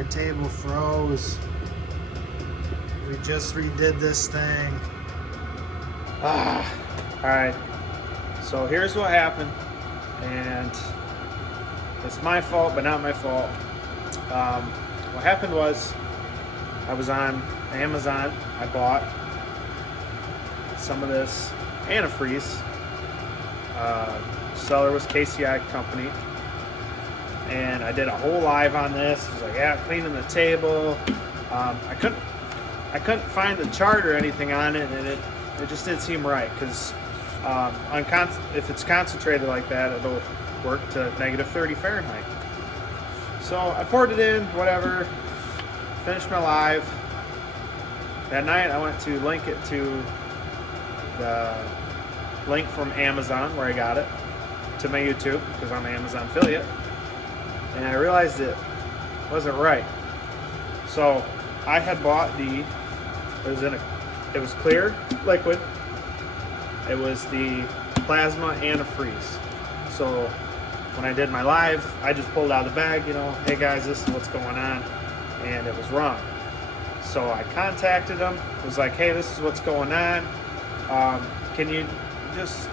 my table froze. We just redid this thing. Alright, so here's what happened, and it's my fault, but not my fault. What happened was, I was on Amazon. I bought some of this antifreeze. Seller was KCI Company, and I did a whole live on this. It was like, yeah, cleaning the table. I couldn't find the chart or anything on it, and it just didn't seem right, because if it's concentrated like that, it'll work to -30 Fahrenheit. So I poured it in, whatever, finished my live. That night I went to link it to the link from Amazon where I got it to my YouTube, because I'm an Amazon affiliate, and I realized it wasn't right. So I had bought it was clear liquid. It was the plasma antifreeze. So when I did my live, I just pulled out of the bag, hey guys, this is what's going on, and it was wrong. So I contacted them, was like, hey, this is what's going on. Can you just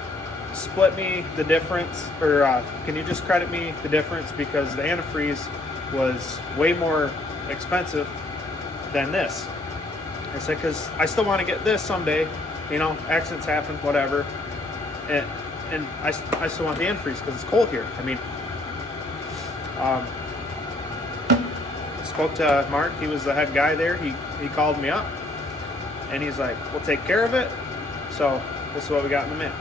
split me the difference, or can you just credit me the difference, because the antifreeze was way more expensive than this. I said, because I still want to get this someday, accidents happen, whatever, and I still want the antifreeze because it's cold here. I mean, spoke to Mark. He was the head guy there. He called me up, and he's like, we'll take care of it. So this is what we got in the mail.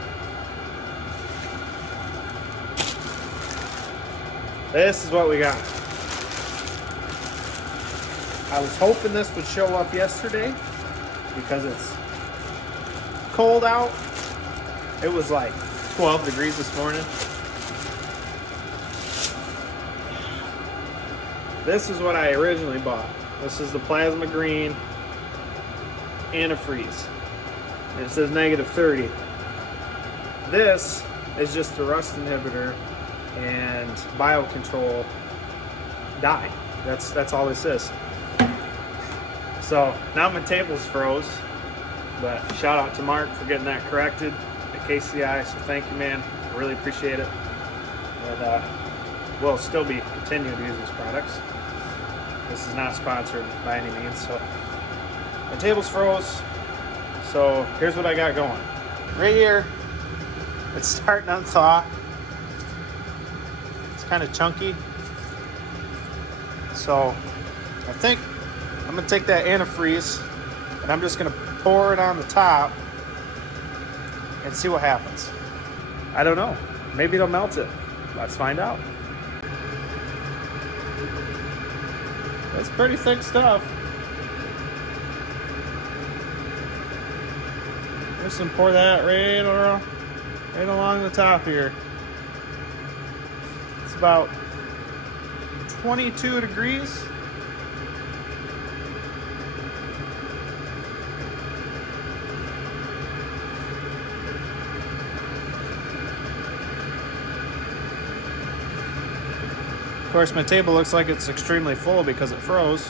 This is what we got. I was hoping this would show up yesterday because it's cold out. It was like 12 degrees this morning. This is what I originally bought. This is the plasma green antifreeze. And it says -30. This is just the rust inhibitor and biocontrol dye. That's all this is. So now my table's froze, but shout out to Mark for getting that corrected at KCI. So thank you, man. I really appreciate it. And we'll still be continuing to use these products. This is not sponsored by any means. So my table's froze. So here's what I got going. Right here, it's starting to unthaw. It's kind of chunky. So I think I'm gonna take that antifreeze and I'm just gonna pour it on the top and see what happens. I don't know. Maybe it'll melt it. Let's find out. That's pretty thick stuff. Just gonna pour that right along the top here. It's about 22 degrees. Of course, my table looks like it's extremely full because it froze,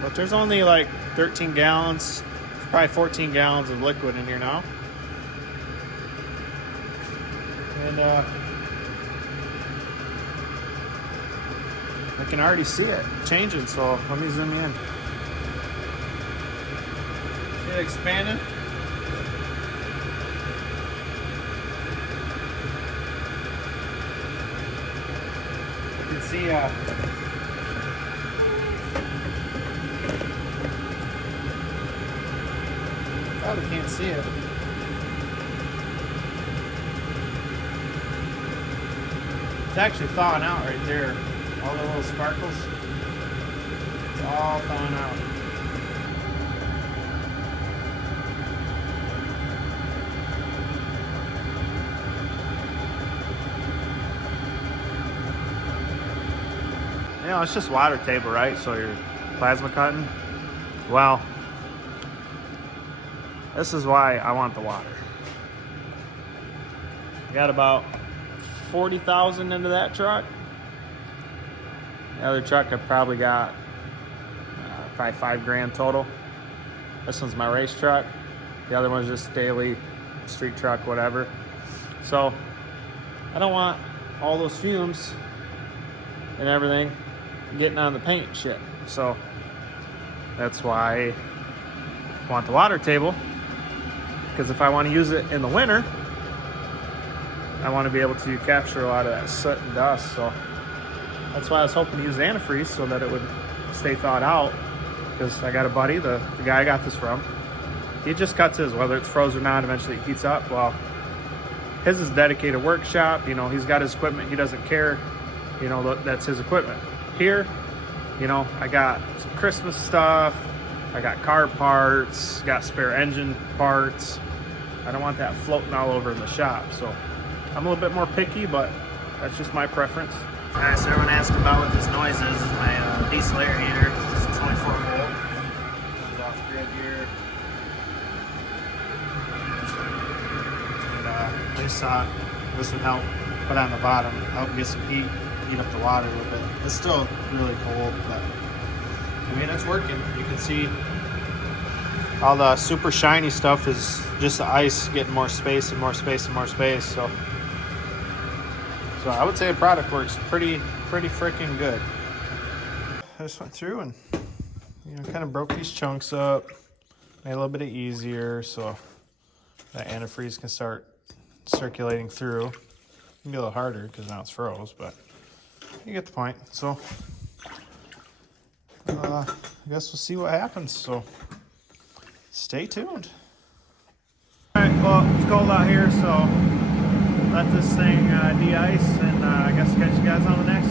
but there's only like 13 gallons, probably 14 gallons of liquid in here now. And I can already see it changing, so let me zoom in. See it expanding? You can see probably can't see it. It's actually thawing out right there. All the little sparkles. It's all thawing out. It's just water table, right? So you're plasma cutting. Well, this is why I want the water. I got about 40,000 into that truck. The other truck I probably got probably $5,000 total. This one's my race truck. The other one's just daily street truck, whatever. So I don't want all those fumes and everything getting on the paint and shit. So that's why I want the water table, because if I want to use it in the winter, I want to be able to capture a lot of that soot and dust. So that's why I was hoping to use antifreeze so that it would stay thawed out, because I got a buddy, the guy I got this from, he just cuts his, whether it's frozen or not, eventually it heats up. Well, his is a dedicated workshop. You know, he's got his equipment. He doesn't care. You know, that's his equipment. Here, you know, I got some Christmas stuff. I got car parts, got spare engine parts. I don't want that floating all over in the shop. So I'm a little bit more picky, but that's just my preference. All right, so everyone asked about what this noise is. This is my diesel air heater. It's 24 volt. Comes off grid here. And I just thought this would help put on the bottom, help get some heat up the water a little bit. It's still really cold, but I mean, it's working. You can see all the super shiny stuff is just the ice getting more space and more space and more space. So I would say the product works pretty freaking good. I just went through and, you know, kind of broke these chunks up, made it a little bit easier so that antifreeze can start circulating through. It can be a little harder because now it's froze, but you get the point. So I guess we'll see what happens. So stay tuned. All right, well, it's cold out here, so let this thing de-ice, and I guess catch you guys on the next